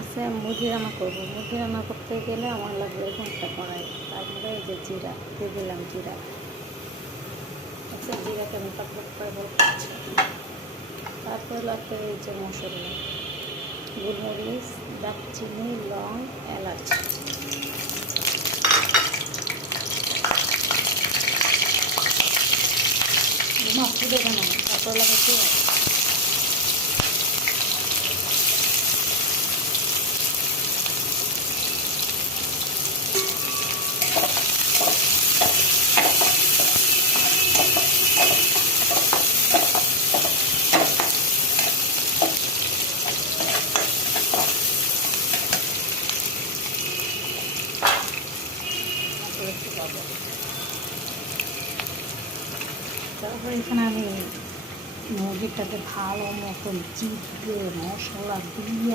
আচ্ছা, মুরগি রান্না করবো। মুরগি রান্না করতে গেলে আমার লাগবে এরকম একটা কড়াই, তারপরে এই যে জিরা দিয়ে দিলাম। জিরা, আচ্ছা, জিরাকে আমি পাতলা করে বলছি। তারপরে লাগবে এই যে মশলা, গোলমরিচ, দারচিনি, লং, এলাচ। মাছ ফুটে কেন? তারপরে লাগে পেঁয়াজ। তারপরে এখানে আমি মুরগিটাকে ভালো মতন চিপে মশলা দিয়ে